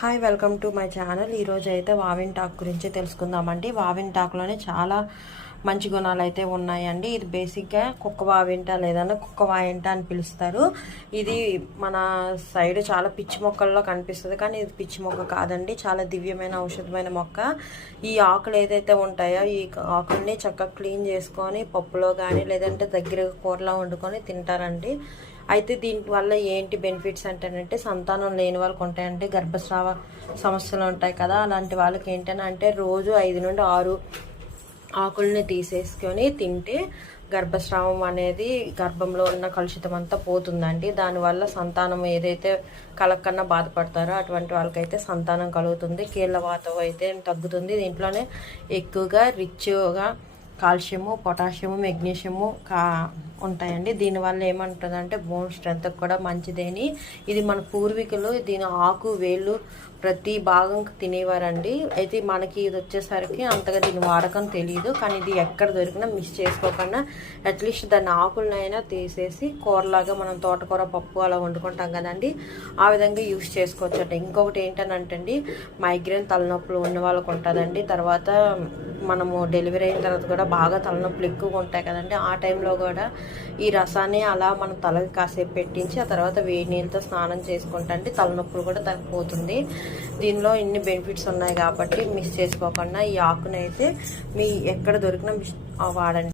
Hi welcome to my channel ఈరోజు అయితే వావింటాక్ గురించి తెలుసుకుందామండి. వావింటాక్లోనే చాలా మంచి గుణాలు అయితే ఉన్నాయండి. ఇది బేసిక్గా కుక్క వావింట లేదన్నా కుక్క వాయింట అని పిలుస్తారు. ఇది మన సైడ్ చాలా పిచ్చి మొక్కల్లో కనిపిస్తుంది. కానీ ఇది పిచ్చి మొక్క కాదండి. చాలా దివ్యమైన ఔషధమైన మొక్క. ఈ ఆకులు ఏదైతే ఉంటాయో ఈ ఆకుల్ని చక్కగా క్లీన్ చేసుకొని పప్పులో కానీ లేదంటే దగ్గర కూరలో వండుకొని తింటారండి. అయితే దీనివల్ల ఏంటి బెనిఫిట్స్ అంటేనంటే సంతానం లేని వాళ్ళకి ఉంటాయంటే గర్భస్రావ సమస్యలు ఉంటాయి కదా అలాంటి వాళ్ళకి ఏంటంటే రోజు ఐదు నుండి ఆరు ఆకుల్ని తీసేసుకొని తింటే గర్భస్రావం అనేది గర్భంలో ఉన్న కలుషితం అంతా పోతుందండి. దానివల్ల సంతానం ఏదైతే కలక్కన్నా బాధపడతారో అటువంటి వాళ్ళకైతే సంతానం కలుగుతుంది. కీళ్ళ వాతం అయితే తగ్గుతుంది. దీంట్లోనే ఎక్కువగా రిచ్గా కాల్షియము పొటాషియము మెగ్నీషియము కా ఉంటాయండి. దీనివల్ల ఏమంటుందంటే బోన్ స్ట్రెంత్ కూడా మంచిదేని. ఇది మన పూర్వీకులు దీని ఆకు వేళ్ళు ప్రతి భాగం తినేవారండి. అయితే మనకి ఇది వచ్చేసరికి అంతగా దీని వాడకం తెలియదు కానీ ఇది ఎక్కడ దొరికినా మిస్ చేసుకోకుండా అట్లీస్ట్ దాని ఆకులనైనా తీసేసి కూరలాగా మనం తోటకూర పప్పు అలా వండుకుంటాం కదండి. ఆ విధంగా యూస్ చేసుకోవచ్చు అంట ఇంకొకటి ఏంటనంటండి మైగ్రేన్ తలనొప్పులు ఉన్న వాళ్ళకు ఉంటుందండి. తర్వాత మనము డెలివరీ అయిన తర్వాత కూడా బాగా తలనొప్పులు ఎక్కువగా ఉంటాయి కదండి. ఆ టైంలో కూడా ఈ రసాన్ని అలా మన తలకి కాసేపు పెట్టించి ఆ తర్వాత వేడి నీళ్ళతో స్నానం చేసుకుంటే అంటే తలనొప్పులు కూడా తగ్గిపోతుంది. దీనిలో ఇన్ని బెనిఫిట్స్ ఉన్నాయి కాబట్టి మిస్ చేసుకోకుండా ఈ ఆకునైతే మీ ఎక్కడ దొరికినా మిస్ వాడండి